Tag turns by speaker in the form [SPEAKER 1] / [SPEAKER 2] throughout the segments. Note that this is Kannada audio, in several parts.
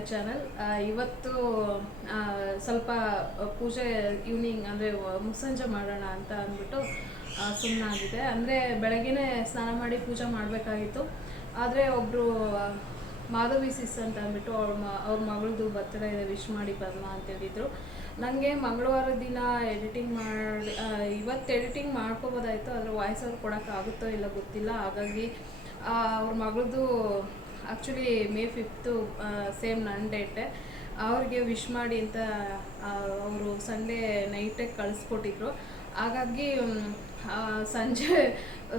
[SPEAKER 1] ಮೈ ಚಾನಲ್ ಇವತ್ತು ಸ್ವಲ್ಪ ಪೂಜೆ ಈವ್ನಿಂಗ್ ಅಂದರೆ ಮುಸ್ಸಂಜೆ ಮಾಡೋಣ ಅಂತ ಅಂದ್ಬಿಟ್ಟು ಸುಮ್ಮನಾಗಿದೆ ಅಂದರೆ, ಬೆಳಗ್ಗೆನೇ ಸ್ನಾನ ಮಾಡಿ ಪೂಜೆ ಮಾಡಬೇಕಾಗಿತ್ತು. ಆದರೆ ಒಬ್ಬರು ಮಾಧವಿ ಸಿಸ್ ಅಂತ ಅಂದ್ಬಿಟ್ಟು, ಅವ್ರ ಮ, ಅವ್ರ ಮಗಳದು ಬರ್ತಡೇ ಇದೆ ವಿಶ್ ಮಾಡಿ ಬರೋಣ ಅಂತ ಹೇಳಿದ್ರು. ನನಗೆ ಮಂಗಳವಾರ ದಿನ ಎಡಿಟಿಂಗ್ ಮಾಡಿ ಇವತ್ತು ಎಡಿಟಿಂಗ್ ಮಾಡ್ಕೋಬೋದಾಯಿತು, ಆದರೆ ವಾಯ್ಸ್ ಅವ್ರು ಕೊಡೋಕ್ಕಾಗುತ್ತೋ ಇಲ್ಲ ಗೊತ್ತಿಲ್ಲ. ಹಾಗಾಗಿ ಅವ್ರ ಮಗಳದು ಆ್ಯಕ್ಚುಲಿ ಮೇ ಫಿಫ್ತು ಸೇಮ್ ನನ್ನ ಡೇಟೆ ಅವ್ರಿಗೆ ವಿಶ್ ಮಾಡಿ ಅಂತ ಅವರು ಸಂಡೇ ನೈಟೇ ಕಳಿಸ್ಕೊಟ್ಟಿದ್ರು. ಹಾಗಾಗಿ ಸಂಜೆ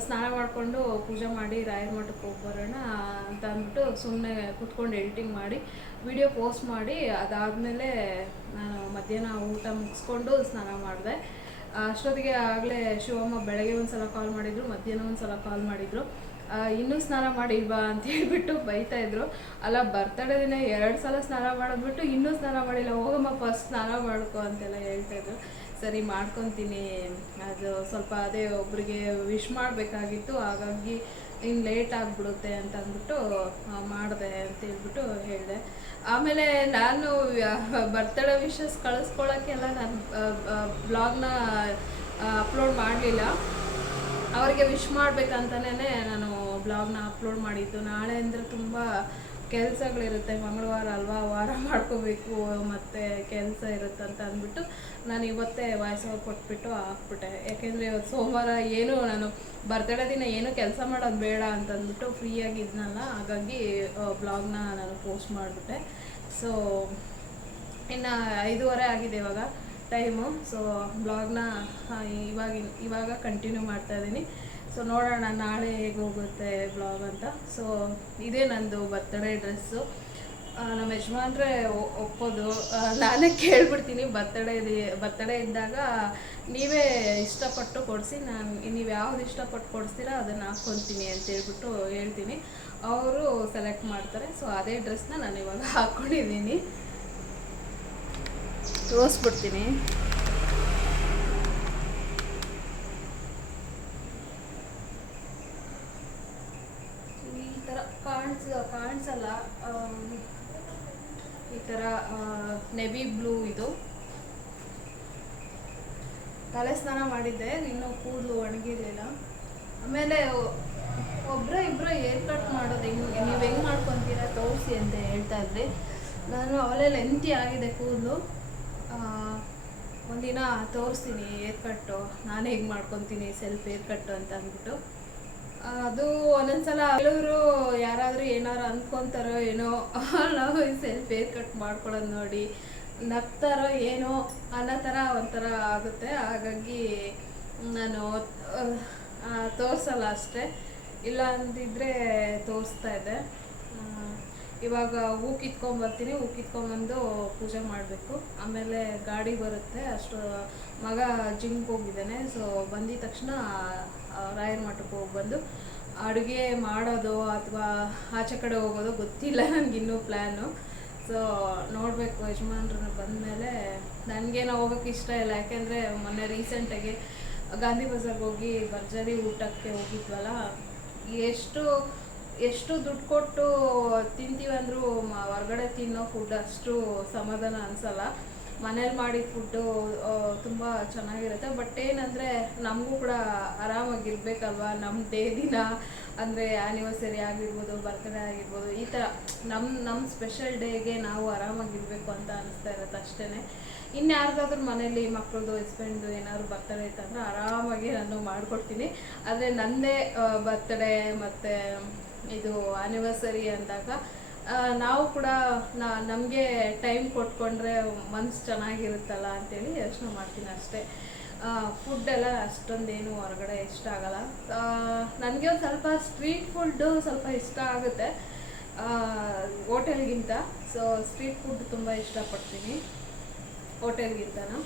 [SPEAKER 1] ಸ್ನಾನ ಮಾಡಿಕೊಂಡು ಪೂಜೆ ಮಾಡಿ ರಾಯರ ಮಠಕ್ಕೆ ಹೋಗಿ ಬರೋಣ ಅಂತ ಅಂದ್ಬಿಟ್ಟು ಸುಮ್ಮನೆ ಕುತ್ಕೊಂಡು ಎಡಿಟಿಂಗ್ ಮಾಡಿ ವಿಡಿಯೋ ಪೋಸ್ಟ್ ಮಾಡಿ, ಅದಾದಮೇಲೆ ನಾನು ಮಧ್ಯಾಹ್ನ ಊಟ ಮುಗಿಸ್ಕೊಂಡು ಸ್ನಾನ ಮಾಡಿದೆ. ಅಷ್ಟೊತ್ತಿಗೆ ಆಗಲೇ ಶಿವಮ್ಮ ಬೆಳಗ್ಗೆ ಒಂದು ಸಲ ಕಾಲ್ ಮಾಡಿದ್ರು, ಮಧ್ಯಾಹ್ನ ಒಂದು ಸಲ ಕಾಲ್ ಮಾಡಿದ್ರು. ಇನ್ನೂ ಸ್ನಾನ ಮಾಡಿಲ್ವಾ ಅಂತ ಹೇಳ್ಬಿಟ್ಟು ಬೈತಾ ಇದ್ರು. ಅಲ್ಲ, ಬರ್ತಡೇ ದಿನ ಎರಡು ಸಲ ಸ್ನಾನ ಮಾಡಿದ್ಬಿಟ್ಟು ಇನ್ನೂ ಸ್ನಾನ ಮಾಡಿಲ್ಲ. ಹೋಗಮ್ಮ ಫಸ್ಟ್ ಸ್ನಾನ ಮಾಡ್ಕೊ ಅಂತೆಲ್ಲ ಹೇಳ್ತಾ ಇದ್ರು. ಸರಿ, ಮಾಡ್ಕೊತೀನಿ. ಅದು ಸ್ವಲ್ಪ ಅದೇ ಒಬ್ರಿಗೆ ವಿಶ್ ಮಾಡಬೇಕಾಗಿತ್ತು. ಹಾಗಾಗಿ ಇನ್ನು ಲೇಟ್ ಆಗಿಬಿಡುತ್ತೆ ಅಂತ ಅಂದ್ಬಿಟ್ಟು ಮಾಡಿದೆ ಅಂತ ಹೇಳ್ಬಿಟ್ಟು ಹೇಳಿದೆ. ಆಮೇಲೆ ನಾನು ಬರ್ತಡೇ ವಿಶಸ್ ಕಳಿಸ್ಕೊಳಕ್ಕೆಲ್ಲ ನಾನು ಬ್ಲಾಗ್ನ ಅಪ್ಲೋಡ್ ಮಾಡಲಿಲ್ಲ. ಅವರಿಗೆ ವಿಶ್ ಮಾಡಬೇಕಂತಲೇ ನಾನು ಬ್ಲಾಗ್ನ ಅಪ್ಲೋಡ್ ಮಾಡಿದ್ದು. ನಾಳೆ ಅಂದರೆ ತುಂಬ ಕೆಲಸಗಳಿರುತ್ತೆ. ಮಂಗಳವಾರ ಅಲ್ವಾ? ವಾರ ಮಾಡ್ಕೋಬೇಕು. ಮತ್ತು ಕೆಲಸ ಇರುತ್ತೆ ಅಂತ ಅಂದ್ಬಿಟ್ಟು ನಾನು ಇವತ್ತೇ ವಾಯ್ಸ್ ಓವರ್ ಕೊಟ್ಬಿಟ್ಟು ಹಾಕ್ಬಿಟ್ಟೆ. ಯಾಕೆಂದರೆ ಇವತ್ತು ಸೋಮವಾರ ಏನು ನಾನು ಬರ್ತಡೇ ದಿನ ಏನು ಕೆಲಸ ಮಾಡೋದು ಬೇಡ ಅಂತ ಅಂದ್ಬಿಟ್ಟು ಫ್ರೀಯಾಗಿ ಇದ್ನಲ್ಲ, ಹಾಗಾಗಿ ಬ್ಲಾಗ್ನ ನಾನು ಪೋಸ್ಟ್ ಮಾಡಿಬಿಟ್ಟೆ. ಸೊ ಇನ್ನು ಐದೂವರೆ ಆಗಿದೆ ಇವಾಗ ಟೈಮು ಸೊ ಬ್ಲಾಗ್ನ ಇವಾಗ ಇವಾಗ ಕಂಟಿನ್ಯೂ ಮಾಡ್ತಾ ಇದ್ದೀನಿ. ಸೊ ನೋಡೋಣ, ನಾಳೆ ಹೇಗೆ ಹೋಗುತ್ತೆ ಬ್ಲಾಗ್ ಅಂತ. ಸೊ ಇದೇ ನಂದು ಬರ್ತಡೇ ಡ್ರೆಸ್ಸು ನಮ್ಮ ಯಜಮಾನ್ರೆ ಒಪ್ಪೋದು. ನಾನೇ ಕೇಳ್ಬಿಡ್ತೀನಿ ಬರ್ತಡೇ ಬರ್ತಡೇ ಇದ್ದಾಗ ನೀವೇ ಇಷ್ಟಪಟ್ಟು ಕೊಡಿಸಿ, ನಾನು ನೀವು ಯಾವ್ದು ಇಷ್ಟಪಟ್ಟು ಕೊಡಿಸ್ತೀರಾ ಅದನ್ನು ಹಾಕ್ಕೊತೀನಿ ಅಂತ ಹೇಳ್ಬಿಟ್ಟು ಹೇಳ್ತೀನಿ. ಅವರು ಸೆಲೆಕ್ಟ್ ಮಾಡ್ತಾರೆ. ಸೊ ಅದೇ ಡ್ರೆಸ್ನ ನಾನು ಇವಾಗ ಹಾಕ್ಕೊಂಡಿದ್ದೀನಿ ತೋರಿಸ್ಬಿಡ್ತೀನಿ ಈ ಥರ ಕಾಣಿಸ್ ಕಾಣಿಸಲ್ಲ. ಈ ಥರ ನೆವಿ ಬ್ಲೂ ಇದು. ತಲೆ ಸ್ನಾನ ಮಾಡಿದ್ದೆ, ಇನ್ನೂ ಕೂದಲು ಒಣಗಿರಲಿಲ್ಲ. ಆಮೇಲೆ ಒಬ್ಬರ ಒಬ್ರ ಇಬ್ಬರ ಏರ್ ಕಟ್ ಮಾಡೋದು ಹೆಂಗೆ, ನೀವು ಹೆಂಗೆ ಮಾಡ್ಕೊತೀರಾ ತೋರಿಸಿ ಅಂತ ಹೇಳ್ತಾ ಇದ್ರಿ. ನಾನು ಅವಲೇ ಲೆಂತಿ ಆಗಿದೆ ಕೂದಲು. ಒಂದಿನ ತೋರಿಸ್ತೀನಿ ಏರ್ ಕಟ್ಟು ನಾನು ಹೇಗೆ ಮಾಡ್ಕೊತೀನಿ ಸೆಲ್ಫ್ ಏರ್ ಕಟ್ಟು ಅಂತ ಅಂದ್ಬಿಟ್ಟು. ಅದು ಒಂದೊಂದ್ಸಲ ಕೆಲವರು ಯಾರಾದರೂ ಏನಾರು ಅನ್ಕೊಂತಾರೋ ಏನೋ, ನಾವು ಸೆಲ್ಫ್ ಹೇರ್ ಕಟ್ ಮಾಡ್ಕೊಳ್ಳೋದು ನೋಡಿ, ನಗ್ತಾರೋ ಏನೋ ಅನ್ನೋ ಥರ ಒಂಥರ ಆಗುತ್ತೆ. ಹಾಗಾಗಿ ನಾನು ತೋರಿಸಲ್ಲ ಅಷ್ಟೇ. ಇಲ್ಲ ಅಂದಿದ್ರೆ ತೋರಿಸ್ತಾ ಇದ್ದೆ. ಇವಾಗ ಹೂ ಕಿತ್ಕೊಂಬರ್ತೀನಿ ಹೂ ಕಿತ್ಕೊಂಬಂದು ಪೂಜೆ ಮಾಡಬೇಕು. ಆಮೇಲೆ ಗಾಡಿ ಬರುತ್ತೆ, ಅಷ್ಟು ಮಗ ಜಿಮ್ಗೆ ಹೋಗಿದ್ದಾನೆ ಸೊ ಬಂದಿದ ತಕ್ಷಣ ರಾಯರ ಮಠಕ್ಕೆ ಹೋಗಿ ಬಂದು ಅಡುಗೆ ಮಾಡೋದು ಅಥವಾ ಆಚೆ ಕಡೆ ಹೋಗೋದು ಗೊತ್ತಿಲ್ಲ ನನಗಿನ್ನೂ ಪ್ಲ್ಯಾನು ಸೊ ನೋಡಬೇಕು ಯಜಮಾನ್ರನ್ನ ಬಂದಮೇಲೆ ನನಗೇನೋ ಹೋಗೋಕ್ಕೆ ಇಷ್ಟ ಇಲ್ಲ, ಯಾಕೆಂದರೆ ಮೊನ್ನೆ ರೀಸೆಂಟಾಗಿ ಗಾಂಧಿ ಬಜಾರ್ಗೆ ಹೋಗಿ ಭರ್ಜರಿ ಊಟಕ್ಕೆ ಹೋಗಿದ್ವಲ್ಲ, ಎಷ್ಟು ಎಷ್ಟು ದುಡ್ಡು ಕೊಟ್ಟು ತಿಂತೀವಿ ಅಂದರೂ ಹೊರಗಡೆ ತಿನ್ನೋ ಫುಡ್ ಅಷ್ಟು ಸಮಾಧಾನ ಅನಿಸಲ್ಲ. ಮನೇಲಿ ಮಾಡಿದ ಫುಡ್ಡು ತುಂಬ ಚೆನ್ನಾಗಿರುತ್ತೆ. ಬಟ್ ಏನಂದರೆ, ನಮಗೂ ಕೂಡ ಆರಾಮಾಗಿರ್ಬೇಕಲ್ವಾ ನಮ್ಮ ಡೇ ದಿನ. ಅಂದರೆ ಆ್ಯನಿವರ್ಸರಿ ಆಗಿರ್ಬೋದು ಬರ್ತ್ಡೇ ಆಗಿರ್ಬೋದು, ಈ ಥರ ನಮ್ಮ ನಮ್ಮ ಸ್ಪೆಷಲ್ ಡೇಗೆ ನಾವು ಆರಾಮಾಗಿರ್ಬೇಕು ಅಂತ ಅನಿಸ್ತಾ ಇರುತ್ತೆ ಅಷ್ಟೇ ಇನ್ಯಾರ್ದಾದ್ರೂ ಮನೇಲಿ ಮಕ್ಕಳದು ಹಸ್ಬೆಂಡು ಏನಾದ್ರು ಬರ್ತಡೇ ಇತ್ತಂದ್ರೆ ಆರಾಮಾಗಿ ನಾನು ಮಾಡ್ಕೊಡ್ತೀನಿ. ಆದರೆ ನನ್ನದೇ ಬರ್ತಡೇ ಮತ್ತು ಇದು ಆ್ಯನಿವರ್ಸರಿ ಅಂದಾಗ ನಾವು ಕೂಡ ನಮಗೆ ಟೈಮ್ ಕೊಟ್ಕೊಂಡ್ರೆ ಮನ್ಸು ಚೆನ್ನಾಗಿರುತ್ತಲ್ಲ ಅಂತೇಳಿ ಯೋಚನೆ ಮಾಡ್ತೀನಿ ಅಷ್ಟೇ. ಫುಡ್ಡೆಲ್ಲ ಅಷ್ಟೊಂದೇನು ಹೊರಗಡೆ ಇಷ್ಟ ಆಗಲ್ಲ. ನನಗೆ ಒಂದು ಸ್ವಲ್ಪ ಸ್ಟ್ರೀಟ್ ಫುಡ್ಡು ಸ್ವಲ್ಪ ಇಷ್ಟ ಆಗುತ್ತೆ. ಹೋಟೆಲ್ಗಿಂತ. ಸೊ ಸ್ಟ್ರೀಟ್ ಫುಡ್ ತುಂಬ ಇಷ್ಟಪಡ್ತೀನಿ. ಹೋಟೆಲ್ಗಿಂತನೂ.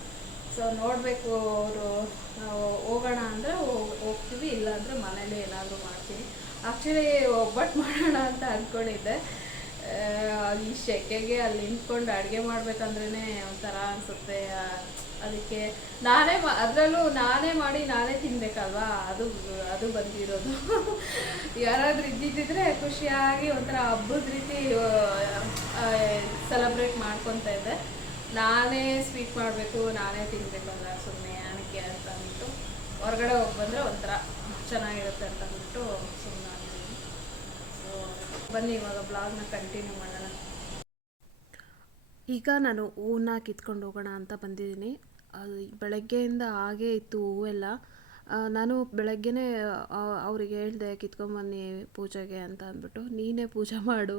[SPEAKER 1] ಸೊ ನೋಡಬೇಕು ಅವರು ಹೋಗೋಣ ಅಂದರೆ ಹೋಗ್ತೀವಿ, ಇಲ್ಲಾಂದರೆ ಮನೇಲಿ ಏನಾದರೂ ಮಾಡ್ತೀನಿ. ಆ್ಯಕ್ಚುಲಿ ಒಬ್ಬಟ್ಟು ಮಾಡೋಣ ಅಂತ ಅಂದ್ಕೊಂಡಿದ್ದೆ ಅಲ್ಲಿ ಸೆಕೆಗೆ ಅಲ್ಲಿ ನಿಂತ್ಕೊಂಡು ಅಡುಗೆ ಮಾಡ್ಬೇಕಂದ್ರೇ ಒಂಥರ ಅನಿಸುತ್ತೆ. ಅದಕ್ಕೆ ನಾನೇ ಮಾ, ಅದರಲ್ಲೂ ನಾನೇ ಮಾಡಿ ನಾನೇ ತಿನ್ಬೇಕಲ್ವಾ? ಅದು ಅದು ಬಂದಿರೋದು. ಯಾರಾದ್ರೂ ಇದ್ದಿದ್ದಿದ್ರೆ ಖುಷಿಯಾಗಿ ಒಂಥರ ಹಬ್ಬದ ರೀತಿ ಸೆಲೆಬ್ರೇಟ್ ಮಾಡ್ಕೊತಾ ಇದ್ದೆ. ನಾನೇ ಸ್ವೀಟ್ ಮಾಡಬೇಕು, ನಾನೇ ತಿನ್ಬೇಕಲ್ಲ ಸುಮ್ಮನೆ ಅನಿಕೆ ಅಂತ ಅಂದ್ಬಿಟ್ಟು, ಹೊರಗಡೆ ಹೋಗಿ ಬಂದರೆ ಒಂಥರ ಚೆನ್ನಾಗಿರುತ್ತೆ ಅಂತ ಅಂದ್ಬಿಟ್ಟು ಸುಮ್ಮನೆ ಬನ್ನಿ, ಇವಾಗ ಬ್ಲಾಗ್ನ ಕಂಟಿನ್ಯೂ ಮಾಡೋಣ. ಈಗ ನಾನು ಹೂವನ್ನ ಕಿತ್ಕೊಂಡು ಹೋಗೋಣ ಅಂತ ಬಂದಿದ್ದೀನಿ. ಬೆಳಗ್ಗೆಯಿಂದ ಹಾಗೇ ಇತ್ತು ಹೂವೆಲ್ಲ ನಾನು ಬೆಳಗ್ಗೆನೇ ಅವರಿಗೆ ಹೇಳಿದೆ ಕಿತ್ಕೊಂಬನ್ನಿ ಪೂಜೆಗೆ ಅಂತ ಅಂದ್ಬಿಟ್ಟು, ನೀನೇ ಪೂಜೆ ಮಾಡು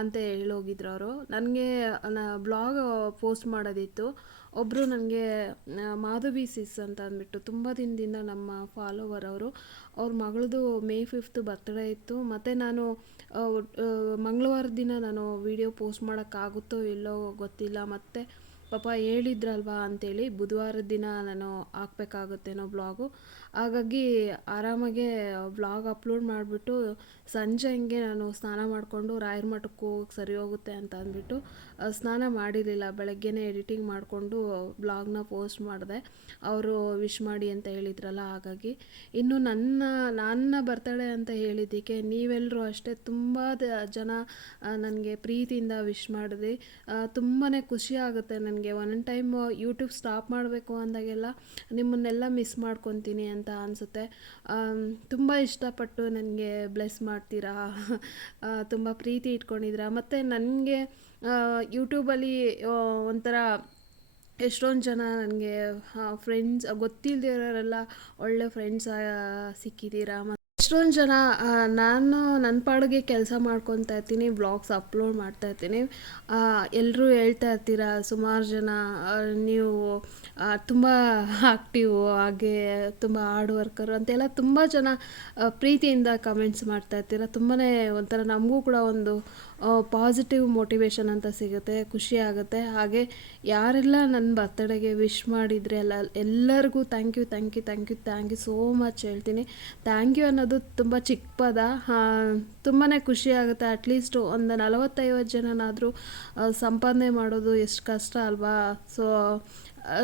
[SPEAKER 1] ಅಂತ ಹೇಳೋಗಿದ್ರು ಅವರು. ನನಗೆ ಬ್ಲಾಗ್ ಪೋಸ್ಟ್ ಮಾಡೋದಿತ್ತು. ಒಬ್ಬರು ನನಗೆ ಮಾಧವಿ ಸಿಸ್ ಅಂತ ಅಂದ್ಬಿಟ್ಟು ತುಂಬ ದಿನದಿಂದ ನಮ್ಮ ಫಾಲೋವರ್ ಅವರು. ಅವ್ರ ಮಗಳದು ಮೇ ಫಿಫ್ತ್ ಬರ್ತ್ಡೇ ಇತ್ತು. ಮತ್ತು ನಾನು ಮಂಗಳವಾರ ದಿನ ನಾನು ವಿಡಿಯೋ ಪೋಸ್ಟ್ ಮಾಡೋಕ್ಕಾಗುತ್ತೋ ಇಲ್ಲೋ ಗೊತ್ತಿಲ್ಲ. ಮತ್ತು ಪಾಪ ಹೇಳಿದ್ರಲ್ವಾ ಅಂತೇಳಿ ಬುಧವಾರದ ದಿನ ನಾನು ಹಾಕ್ಬೇಕಾಗುತ್ತೇನೋ ಬ್ಲಾಗು ಹಾಗಾಗಿ ಆರಾಮಾಗೆ ಬ್ಲಾಗ್ ಅಪ್ಲೋಡ್ ಮಾಡಿಬಿಟ್ಟು ಸಂಜೆ ಹಂಗೆ ನಾನು ಸ್ನಾನ ಮಾಡಿಕೊಂಡು ರಾಯರ ಮಠಕ್ಕೆ ಹೋಗಕ್ಕೆ ಸರಿ ಹೋಗುತ್ತೆ ಅಂತ ಅಂದ್ಬಿಟ್ಟು ಸ್ನಾನ ಮಾಡಿರಲಿಲ್ಲ. ಬೆಳಗ್ಗೆನೇ ಎಡಿಟಿಂಗ್ ಮಾಡಿಕೊಂಡು ಬ್ಲಾಗ್ನ ಪೋಸ್ಟ್ ಮಾಡಿದೆ. ಅವರು ವಿಶ್ ಮಾಡಿ ಅಂತ ಹೇಳಿದ್ರಲ್ಲ ಹಾಗಾಗಿ. ಇನ್ನು ನನ್ನ ನನ್ನ ಬರ್ತಡೇ ಅಂತ ಹೇಳಿದ್ದಕ್ಕೆ ನೀವೆಲ್ಲರೂ ಅಷ್ಟೇ ತುಂಬ ಜನ ನನಗೆ ಪ್ರೀತಿಯಿಂದ ವಿಶ್ ಮಾಡಿದ್ರಿ. ತುಂಬಾ ಖುಷಿ ಆಗುತ್ತೆ ನನಗೆ. ಒನ್ ಟೈಮ್ ಯೂಟ್ಯೂಬ್ ಸ್ಟಾಪ್ ಮಾಡಬೇಕು ಅಂದಾಗೆಲ್ಲ ನಿಮ್ಮನ್ನೆಲ್ಲ ಮಿಸ್ ಮಾಡ್ಕೊತೀನಿ ಅಂತ ಅನಿಸುತ್ತೆ. ತುಂಬ ಇಷ್ಟಪಟ್ಟು ನನಗೆ ಬ್ಲೆಸ್ ಮಾಡ್ತೀರಾ? ತುಂಬ ಪ್ರೀತಿ ಇಟ್ಕೊಂಡಿದ್ದೀರಾ? ಮತ್ತು ನನಗೆ ಯೂಟ್ಯೂಬಲ್ಲಿ ಒಂಥರ ಎಷ್ಟೊಂದು ಜನ ನನಗೆ ಫ್ರೆಂಡ್ಸ್ ಗೊತ್ತಿಲ್ಲದಿರೋರೆಲ್ಲ ಒಳ್ಳೆ ಫ್ರೆಂಡ್ಸ್ ಸಿಕ್ಕಿದ್ದೀರಾ? ಎಷ್ಟೊಂದು ಜನ ನಾನು ನನ್ನ ಪಾಡಿಗೆ ಕೆಲಸ ಮಾಡ್ಕೊತಾ ಇರ್ತೀನಿ ವ್ಲಾಗ್ಸ್ ಅಪ್ಲೋಡ್ ಮಾಡ್ತಾ ಇರ್ತೀನಿ ಎಲ್ಲರೂ ಹೇಳ್ತಾ ಇರ್ತೀರ, ಸುಮಾರು ಜನ ನೀವು ತುಂಬ ಆಕ್ಟಿವ್ ಹಾಗೆ ತುಂಬ ಹಾರ್ಡ್ ವರ್ಕರು ಅಂತೆಲ್ಲ ತುಂಬ ಜನ ಪ್ರೀತಿಯಿಂದ ಕಮೆಂಟ್ಸ್ ಮಾಡ್ತಾ ಇರ್ತೀರ. ತುಂಬಾ ಒಂಥರ ನಮಗೂ ಕೂಡ ಒಂದು ಪಾಸಿಟಿವ್ ಮೋಟಿವೇಶನ್ ಅಂತ ಸಿಗುತ್ತೆ, ಖುಷಿ ಆಗುತ್ತೆ. ಹಾಗೆ ಯಾರೆಲ್ಲ ನನ್ನ ಬರ್ತಡೆಗೆ ವಿಶ್ ಮಾಡಿದರೆ ಎಲ್ಲ, ಎಲ್ಲರಿಗೂ thank you thank you thank you thank you so much ಹೇಳ್ತೀನಿ. ಥ್ಯಾಂಕ್ ಯು ಅನ್ನೋದು ತುಂಬ ಚಿಕ್ಕ ಪದ. ತುಂಬಾ ಖುಷಿ ಆಗುತ್ತೆ. ಅಟ್ಲೀಸ್ಟ್ ಒಂದು ನಲವತ್ತೈವತ್ತು ಜನನಾದರೂ ಸಂಪಾದನೆ ಮಾಡೋದು ಎಷ್ಟು ಕಷ್ಟ ಅಲ್ವಾ? ಸೊ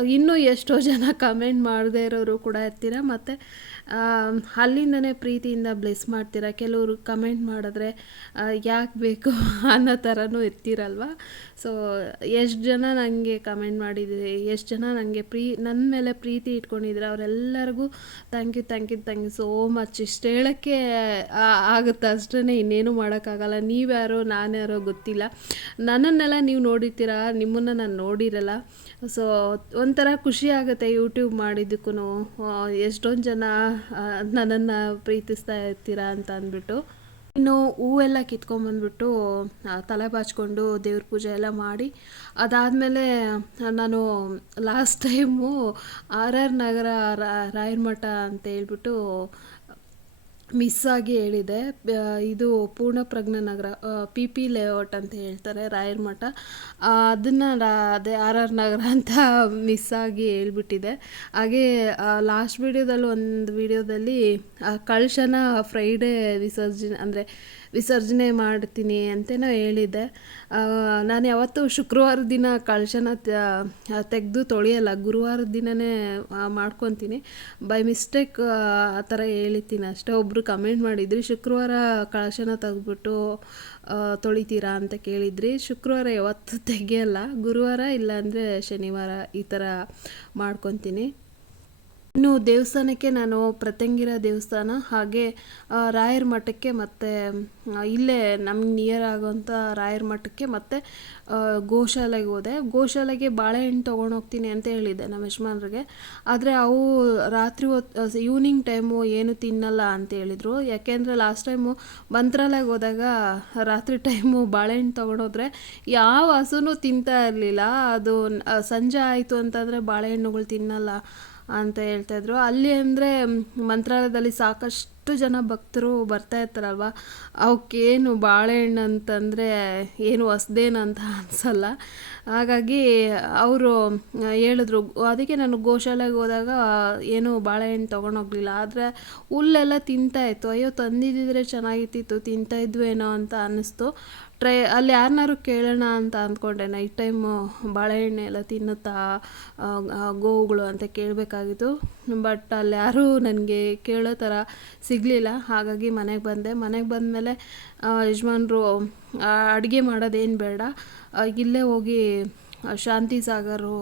[SPEAKER 1] ಇನ್ನೂ ಎಷ್ಟೋ ಜನ ಕಮೆಂಟ್ ಮಾಡದೇ ಇರೋರು ಕೂಡ ಇರ್ತೀರ? ಮತ್ತು ಅಲ್ಲಿಂದನೇ ಪ್ರೀತಿಯಿಂದ ಬ್ಲೆಸ್ ಮಾಡ್ತೀರಾ? ಕೆಲವರು ಕಮೆಂಟ್ ಮಾಡಿದ್ರೆ ಯಾಕೆ ಬೇಕು ಅನ್ನೋ ಥರನೂ ಇರ್ತೀರಲ್ವ? ಸೊ ಎಷ್ಟು ಜನ ನನಗೆ ಕಮೆಂಟ್ ಮಾಡಿದ್ದೀರಿ ಎಷ್ಟು ಜನ ನನಗೆ ಪ್ರೀ ನನ್ನ ಮೇಲೆ ಪ್ರೀತಿ ಇಟ್ಕೊಂಡಿದ್ರೆ ಅವರೆಲ್ಲರಿಗೂ thank you thank you thank you so much ಇಷ್ಟು ಹೇಳೋಕ್ಕೆ ಆಗುತ್ತೆ? ಅಷ್ಟೇ ಇನ್ನೇನು ಮಾಡೋಕ್ಕಾಗಲ್ಲ. ನೀವ್ಯಾರೋ, ನಾನ್ಯಾರೋ ಗೊತ್ತಿಲ್ಲ. ನನ್ನನ್ನೆಲ್ಲ ನೀವು ನೋಡಿರ್ತೀರಾ? ನಿಮ್ಮನ್ನು ನಾನು ನೋಡಿರಲ್ಲ. ಸೊ ಒಂಥರ ಖುಷಿ ಆಗುತ್ತೆ ಯೂಟ್ಯೂಬ್ ಮಾಡಿದ್ದಕ್ಕೂ ಎಷ್ಟೊಂದು ಜನ ನನ್ನನ್ನು ಪ್ರೀತಿಸ್ತಾ ಇರ್ತೀರಾ ಅಂತ ಅಂದ್ಬಿಟ್ಟು. ಇನ್ನು ಹೂವೆಲ್ಲ ಕಿತ್ಕೊಂಡ್ಬಂದ್ಬಿಟ್ಟು ತಲೆ ಬಾಚ್ಕೊಂಡು ದೇವ್ರ ಪೂಜೆ ಎಲ್ಲ ಮಾಡಿ, ಅದಾದಮೇಲೆ ನಾನು last time R R Nagar ರಾಯರ್ಮಠ ರಾಯರ ಮಠ ಅಂತ ಹೇಳ್ಬಿಟ್ಟು ಮಿಸ್ ಆಗಿ ಹೇಳಿದೆ ಇದು Poornaprajna Nagar P P layout ಅಂತ ಹೇಳ್ತಾರೆ ರಾಯರ ಮಠ. ಅದನ್ನು ಅದೇ ಆರ್ ಆರ್ ನಗರ ಅಂತ ಮಿಸ್ ಆಗಿ ಹೇಳ್ಬಿಟ್ಟಿದೆ. ಹಾಗೆ ಲಾಸ್ಟ್ ವಿಡಿಯೋದಲ್ಲಿ ಒಂದು ವಿಡಿಯೋದಲ್ಲಿ ಕಳ್ಶನ ಫ್ರೈಡೇ ವಿಸರ್ಜನೆ, ಅಂದರೆ ವಿಸರ್ಜನೆ ಮಾಡ್ತೀನಿ ಅಂತೇನೋ ಹೇಳಿದ್ದೆ. ನಾನು ಯಾವತ್ತೂ ಶುಕ್ರವಾರ ದಿನ ಕಳಶನ ತೆಗೆದು ತೊಳೆಯಲ್ಲ, ಗುರುವಾರ ದಿನವೇ ಮಾಡ್ಕೊತೀನಿ. ಬೈ ಮಿಸ್ಟೇಕ್ ಆ ಥರ ಹೇಳ್ತೀನಿ ಅಷ್ಟೇ. ಒಬ್ಬರು ಕಮೆಂಟ್ ಮಾಡಿದ್ರಿ, ಶುಕ್ರವಾರ ಕಳಶನ ತೆಗೆದ್ಬಿಟ್ಟು ತೊಳಿತೀರಾ ಅಂತ ಕೇಳಿದ್ರಿ. ಶುಕ್ರವಾರ ಯಾವತ್ತೂ ತೆಗೆಯಲ್ಲ, ಗುರುವಾರ ಇಲ್ಲಾಂದರೆ ಶನಿವಾರ ಈ ಥರ ಮಾಡ್ಕೊತೀನಿ. ಇನ್ನು ದೇವಸ್ಥಾನಕ್ಕೆ ನಾನು ಪ್ರತಂಗಿರ ದೇವಸ್ಥಾನ, ಹಾಗೆ ರಾಯರ ಮಠಕ್ಕೆ ಮತ್ತು ಇಲ್ಲೇ ನಮ್ಗೆ ನಿಯರ್ ಆಗೋಂಥ ರಾಯರ ಮಠಕ್ಕೆ ಮತ್ತು ಗೋಶಾಲೆಗೆ ಹೋದೆ. ಗೋಶಾಲೆಗೆ ಬಾಳೆಹಣ್ಣು ತೊಗೊಂಡು ಹೋಗ್ತೀನಿ ಅಂತ ಹೇಳಿದ್ದೆ ನಮ್ಮ ಯಜಮಾನ್ರಿಗೆ. ಆದರೆ ಅವು ರಾತ್ರಿ ಹೊತ್ತು ಈವ್ನಿಂಗ್ ಟೈಮು ಏನು ತಿನ್ನಲ್ಲ ಅಂತ ಹೇಳಿದರು. ಯಾಕೆಂದರೆ ಲಾಸ್ಟ್ ಟೈಮು ಮಂತ್ರಾಲಯಕ್ಕೆ ಹೋದಾಗ ರಾತ್ರಿ ಟೈಮು ಬಾಳೆಹಣ್ಣು ತೊಗೊಂಡೋದ್ರೆ ಯಾವ ಹಸುನೂ ತಿಂತಾ ಇರಲಿಲ್ಲ. ಅದು ಸಂಜೆ ಆಯಿತು ಅಂತಂದರೆ ಬಾಳೆಹಣ್ಣುಗಳು ತಿನ್ನಲ್ಲ. ಅಂತ ಹೇಳ್ತಾ ಇದ್ರು. ಅಲ್ಲಿ ಅಂದರೆ ಮಂತ್ರಾಲಯದಲ್ಲಿ ಸಾಕಷ್ಟು ಜನ ಭಕ್ತರು ಬರ್ತಾ ಇರ್ತಾರಲ್ವ? ಅವಕ್ಕೇನು ಬಾಳೆಹಣ್ಣು ಅಂತಂದರೆ ಏನು ಹೊಸ್ದೇನಂತ ಅನಿಸಲ್ಲ. ಹಾಗಾಗಿ ಅವರು ಹೇಳಿದ್ರು, ಅದಕ್ಕೆ ನಾನು ಗೋಶಾಲೆಗೆ ಹೋದಾಗ ಏನು ಬಾಳೆಹಣ್ಣು ತೊಗೊಂಡೋಗ್ಲಿಲ್ಲ. ಆದರೆ ಹುಲ್ಲೆಲ್ಲ ತಿಂತಾ ಇತ್ತು. ಅಯ್ಯೋ, ತಂದಿದ್ದಿದ್ರೆ ಚೆನ್ನಾಗಿರ್ತಿತ್ತು ತಿಂತಾಯಿದ್ವೇನೋ ಅಂತ ಅನ್ನಿಸ್ತು. ಟ್ರೈ, ಅಲ್ಲಿ ಯಾರನ್ನಾರು ಕೇಳೋಣ ಅಂತ ಅಂದ್ಕೊಂಡೆ. ನೈಟ್ ಟೈಮು ಬಾಳೆಹಣ್ಣೆ ಎಲ್ಲ ತಿನ್ನುತ್ತಾ ಗೋವುಗಳು ಅಂತ ಕೇಳಬೇಕಾಗಿತ್ತು. ಬಟ್ ಅಲ್ಲಿ ಯಾರೂ ನನಗೆ ಕೇಳೋ ಥರ ಸಿಗಲಿಲ್ಲ. ಹಾಗಾಗಿ ಮನೆಗೆ ಬಂದೆ. ಮನೆಗೆ ಬಂದಮೇಲೆ ಯಜಮಾನ್ರು ಅಡುಗೆ ಮಾಡೋದೇನು ಬೇಡ. ಇಲ್ಲೇ ಹೋಗಿ ಶಾಂತಿ ಸಾಗರು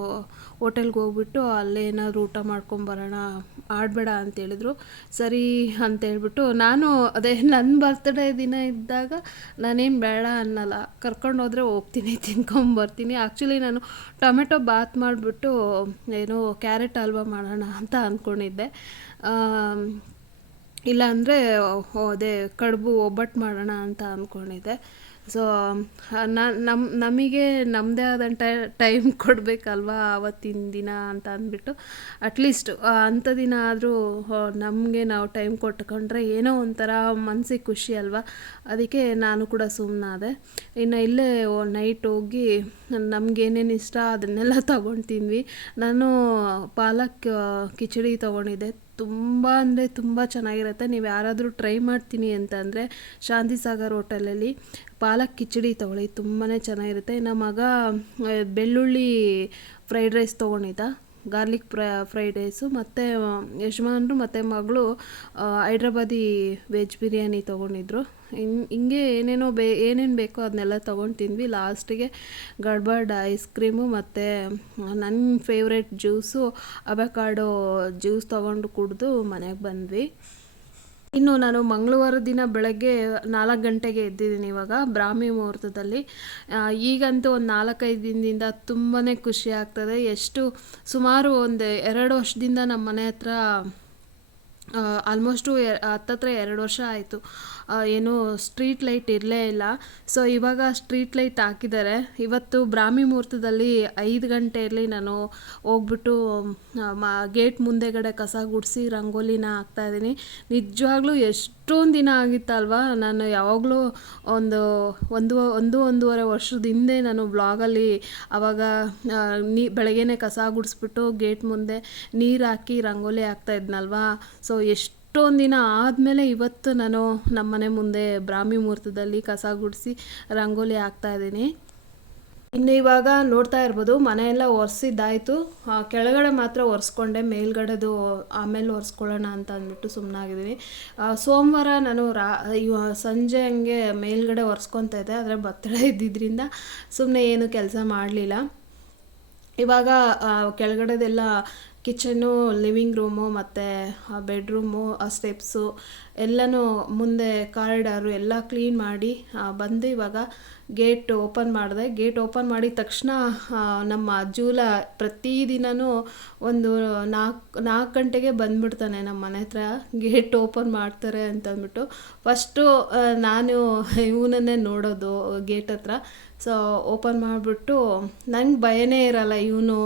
[SPEAKER 1] ಹೋಟೆಲ್ಗೆ ಹೋಗ್ಬಿಟ್ಟು ಅಲ್ಲೇ ಏನಾದರೂ ಊಟ ಮಾಡ್ಕೊಂಬರೋಣ ಆಡಬೇಡ ಅಂತೇಳಿದ್ರು ಸರಿ ಅಂತೇಳ್ಬಿಟ್ಟು ನಾನು ಅದೇ ನನ್ನ ಬರ್ತ್ಡೇ ದಿನ ಇದ್ದಾಗ ನಾನೇನು ಬೇಡ ಅನ್ನಲ್ಲ. ಕರ್ಕೊಂಡು ಹೋದರೆ ಹೋಗ್ತೀನಿ ತಿನ್ಕೊಂಬರ್ತೀನಿ ಆ್ಯಕ್ಚುಲಿ ನಾನು ಟೊಮೆಟೊ ಬಾತ್ ಮಾಡಿಬಿಟ್ಟು ಏನು ಕ್ಯಾರೆಟ್ ಹಲ್ವಾ ಮಾಡೋಣ ಅಂತ ಅಂದ್ಕೊಂಡಿದ್ದೆ ಇಲ್ಲಾಂದರೆ ಅದೇ ಕಡುಬು ಒಬ್ಬಟ್ಟು ಮಾಡೋಣ ಅಂತ ಅಂದ್ಕೊಂಡಿದ್ದೆ ಸೊ ನಮ್ಮ ನಮಗೆ ನಮ್ಮದೇ ಆದಂಥ ಟೈಮ್ ಕೊಡಬೇಕಲ್ವಾ ಆವತ್ತಿನ ದಿನ ಅಂತ ಅಂದ್ಬಿಟ್ಟು. ಅಟ್ಲೀಸ್ಟ್ ಅಂಥ ದಿನ ಆದರೂ ನಮಗೆ ನಾವು ಟೈಮ್ ಕೊಟ್ಕೊಂಡ್ರೆ ಏನೋ ಒಂಥರ ಮನಸ್ಸಿಗೆ ಖುಷಿ ಅಲ್ವಾ? ಅದಕ್ಕೆ ನಾನು ಕೂಡ ಸುಮ್ಮನಾದೆ ಇನ್ನು ಇಲ್ಲೇ ನೈಟ್ ಹೋಗಿ ನಮಗೇನೇನು ಇಷ್ಟ ಅದನ್ನೆಲ್ಲ ತೊಗೊಂಡು ತಿಂದ್ವಿ. ನಾನು ಪಾಲಕ್ ಕಿಚಡಿ ತೊಗೊಂಡಿದ್ದೆ. ತುಂಬ ಅಂದರೆ ತುಂಬ ಚೆನ್ನಾಗಿರುತ್ತೆ. ನೀವು ಯಾರಾದರೂ ಟ್ರೈ ಮಾಡ್ತೀನಿ ಅಂತಂದರೆ ಶಾಂತಿ ಸಾಗರ್ ಹೋಟೆಲಲ್ಲಿ ಪಾಲಕ್ ಕಿಚಡಿ ತೊಗೊಳ್ಳಿ. ತುಂಬಾ ಚೆನ್ನಾಗಿರುತ್ತೆ. ನಮ್ಮ ಮಗ ಬೆಳ್ಳುಳ್ಳಿ ಫ್ರೈಡ್ ರೈಸ್ ತೊಗೊಂಡಿದ್ದ. ಗಾರ್ಲಿಕ್ ಫ್ರೈ ಫ್ರೈಡ್ ರೈಸು ಮತ್ತು ಯಜಮಾನ್ರು ಮತ್ತು ಮಗಳು ಹೈದ್ರಾಬಾದಿ ವೆಜ್ ಬಿರಿಯಾನಿ ತೊಗೊಂಡಿದ್ರು. ಹಿಂಗೆ ಹಿಂಗೆ ಏನೇನೋ ಬೇ, ಏನೇನು ಬೇಕೋ ಅದನ್ನೆಲ್ಲ ತೊಗೊಂಡು ತಿಂದ್ವಿ ಲಾಸ್ಟಿಗೆ ಗಡ್ಬಡ್, ಐಸ್ ಕ್ರೀಮು ಮತ್ತು ನನ್ನ ಫೇವ್ರೆಟ್ ಜ್ಯೂಸು ಅಬಕಾಡೋ ಜ್ಯೂಸ್ ತೊಗೊಂಡು ಕುಡಿದು ಮನೆಗೆ ಬಂದ್ವಿ. ಇನ್ನು ನಾನು ಮಂಗಳವಾರ ದಿನ ಬೆಳಗ್ಗೆ ನಾಲ್ಕು ಗಂಟೆಗೆ ಎದ್ದಿದ್ದೀನಿ ಇವಾಗ, ಬ್ರಾಹ್ಮಿ ಮುಹೂರ್ತದಲ್ಲಿ. ಈಗಂತೂ ಒಂದು ನಾಲ್ಕೈದು ದಿನದಿಂದ ತುಂಬಾ ಖುಷಿ ಆಗ್ತದೆ. ಎಷ್ಟು ಸುಮಾರು ಒಂದು ಎರಡು ವರ್ಷದಿಂದ ನಮ್ಮ ಮನೆ ಹತ್ರ ಆಲ್ಮೋಸ್ಟು ಹತ್ತತ್ರ ಎರಡು ವರ್ಷ ಆಯಿತು. ಏನು ಸ್ಟ್ರೀಟ್ ಲೈಟ್ ಇರಲೇ ಇಲ್ಲ. ಸೊ ಇವಾಗ ಸ್ಟ್ರೀಟ್ ಲೈಟ್ ಹಾಕಿದ್ದಾರೆ. ಇವತ್ತು ಬ್ರಾಹ್ಮಿ ಮುಹೂರ್ತದಲ್ಲಿ ಐದು ಗಂಟೆಯಲ್ಲಿ ನಾನು ಹೋಗ್ಬಿಟ್ಟು ಮಾ ಗೇಟ್ ಮುಂದೆಗಡೆ ಕಸ ಗುಡಿಸಿ ರಂಗೋಲಿನ ಹಾಕ್ತಾಯಿದ್ದೀನಿ ನಿಜವಾಗ್ಲೂ ಎಷ್ಟೊಂದು ದಿನ ಆಗಿತ್ತಲ್ವಾ? ನಾನು ಯಾವಾಗಲೂ ಒಂದು ಒಂದು ಒಂದು, ಒಂದೂವರೆ ವರ್ಷದ ಹಿಂದೆ ನಾನು ಬ್ಲಾಗಲ್ಲಿ ಆವಾಗ ನೀ, ಬೆಳಗ್ಗೆನೆ ಕಸ ಗುಡಿಸ್ಬಿಟ್ಟು ಗೇಟ್ ಮುಂದೆ ನೀರು ಹಾಕಿ ರಂಗೋಲಿ ಹಾಕ್ತಾ ಇದ್ನಲ್ವಾ? ಸೊ ಎಷ್ಟೊಂದು ದಿನ ಆದಮೇಲೆ ಇವತ್ತು ನಾನು ನಮ್ಮನೆ ಮುಂದೆ ಬ್ರಾಹ್ಮಿ ಮುಹೂರ್ತದಲ್ಲಿ ಕಸ ಗುಡಿಸಿ ರಂಗೋಲಿ ಹಾಕ್ತಾ ಇದ್ದೀನಿ. ಇನ್ನು ಇವಾಗ ನೋಡ್ತಾ ಇರ್ಬೋದು ಮನೆಯೆಲ್ಲ ಒರೆಸಿದ್ದಾಯಿತು. ಕೆಳಗಡೆ ಮಾತ್ರ ಒರೆಸ್ಕೊಂಡೆ, ಮೇಲ್ಗಡೆದು ಆಮೇಲೆ ಒರೆಸ್ಕೊಳ್ಳೋಣ ಅಂತ ಅಂದ್ಬಿಟ್ಟು ಸುಮ್ಮನಾಗಿದ್ದೀನಿ ಸೋಮವಾರ ನಾನು ರಾ, ಇವ, ಸಂಜೆ ಹಂಗೆ ಮೇಲ್ಗಡೆ ಒರೆಸ್ಕೊತಾ ಇದ್ದೆ, ಆದರೆ ಬರ್ತಡೇ ಇದ್ದಿದ್ದರಿಂದ ಸುಮ್ಮನೆ ಏನು ಕೆಲಸ ಮಾಡಲಿಲ್ಲ. ಇವಾಗ ಕೆಳಗಡೆದೆಲ್ಲ ಕಿಚನ್ನು ಲಿವಿಂಗ್ ರೂಮು ಮತ್ತು ಬೆಡ್ರೂಮು ಸ್ಟೆಪ್ಸು ಎಲ್ಲನೂ ಮುಂದೆ ಕಾರಿಡಾರು ಎಲ್ಲ ಕ್ಲೀನ್ ಮಾಡಿ ಬಂದು ಇವಾಗ ಗೇಟ್ ಓಪನ್ ಮಾಡಿದೆ. ಗೇಟ್ ಓಪನ್ ಮಾಡಿದ ತಕ್ಷಣ ನಮ್ಮ ಜೂಲ ಪ್ರತಿದಿನವೂ ಒಂದು ನಾಲ್ಕು ನಾಲ್ಕು ಗಂಟೆಗೆ ಬಂದ್ಬಿಡ್ತಾನೆ ನಮ್ಮ ಮನೆ ಹತ್ರ. ಗೇಟ್ ಓಪನ್ ಮಾಡ್ತಾರೆ ಅಂತಂದ್ಬಿಟ್ಟು. ಫಸ್ಟು ನಾನು ಇವನನ್ನೇ ನೋಡೋದು ಗೇಟ್ ಹತ್ರ. ಸೊ ಓಪನ್ ಮಾಡಿಬಿಟ್ಟು ನಂಗೆ ಭಯನೇ ಇರಲ್ಲ ಇವನು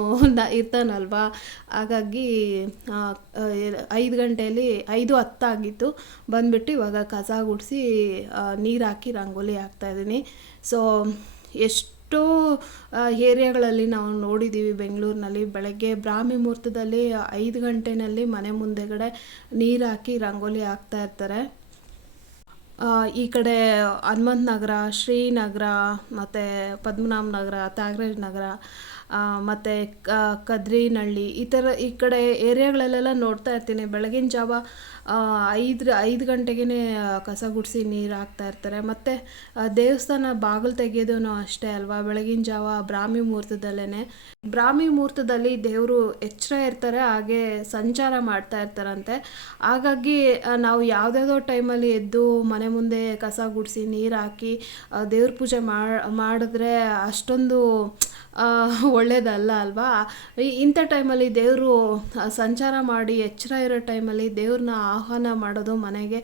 [SPEAKER 1] ಇರ್ತಾನಲ್ವಾ? ಹಾಗಾಗಿ ಐದು ಗಂಟೆಯಲ್ಲಿ ಐದು ಹತ್ತಾಗಿತ್ತು. ಬಂದ್ಬಿಟ್ಟು ಇವಾಗ ಕಸ ಗುಡಿಸಿ ನೀರು ಹಾಕಿ ರಂಗೋಲಿ ಹಾಕ್ತಾಯಿದ್ದೀನಿ ಸೊ ಎಷ್ಟೋ ಏರಿಯಾಗಳಲ್ಲಿ ನಾವು ನೋಡಿದ್ದೀವಿ ಬೆಂಗಳೂರಿನಲ್ಲಿ. ಬೆಳಗ್ಗೆ ಬ್ರಾಹ್ಮಿ ಮುಹೂರ್ತದಲ್ಲಿ ಐದು ಗಂಟೆನಲ್ಲಿ ಮನೆ ಮುಂದೆಗಡೆ ನೀರು ಹಾಕಿ ರಂಗೋಲಿ ಹಾಕ್ತಾ ಇರ್ತಾರೆ. ಈ ಕಡೆ ಹನುಮಂತ ನಗರ ಶ್ರೀನಗರ, ಮತ್ತು ಪದ್ಮನಾಭ ನಗರ ತ್ಯಾಗರಾಜ ನಗರ ಮತ್ತು ಕದ್ರಿನಹಳ್ಳಿ ಈ ಥರ ಈ ಕಡೆ ಏರಿಯಾಗಳಲ್ಲೆಲ್ಲ ನೋಡ್ತಾ ಇರ್ತೀನಿ. ಬೆಳಗಿನ ಜಾವ ಐದರ, ಐದು ಗಂಟೆಗೇ ಕಸ ಗುಡಿಸಿ ನೀರು ಹಾಕ್ತಾ ಇರ್ತಾರೆ. ಮತ್ತು ದೇವಸ್ಥಾನ ಬಾಗಿಲು ತೆಗೆಯೋದು ಅಷ್ಟೇ ಅಲ್ವಾ? ಬೆಳಗಿನ ಜಾವ ಬ್ರಾಹ್ಮಿ ಮುಹೂರ್ತದಲ್ಲೇ ಬ್ರಾಹ್ಮಿ ಮುಹೂರ್ತದಲ್ಲಿ ದೇವರು ಎಚ್ಚರ ಇರ್ತಾರೆ, ಹಾಗೆ ಸಂಚಾರ ಮಾಡ್ತಾ ಇರ್ತಾರಂತೆ. ಹಾಗಾಗಿ ನಾವು ಯಾವುದ್ಯಾವುದೋ ಟೈಮಲ್ಲಿ ಎದ್ದು ಮನೆ ಮುಂದೆ ಕಸ ಗುಡಿಸಿ ನೀರು ಹಾಕಿ ದೇವ್ರ ಪೂಜೆ ಮಾಡಿದ್ರೆ ಅಷ್ಟೊಂದು ಒಳ್ಳೇದಲ್ಲ ಅಲ್ವಾ? ಇಂಥ ಟೈಮಲ್ಲಿ ದೇವರು ಸಂಚಾರ ಮಾಡಿ ಎಚ್ಚರ ಇರೋ ಟೈಮಲ್ಲಿ ದೇವ್ರನ್ನ ಆಹ್ವಾನ ಮಾಡೋದು ಮನೆಗೆ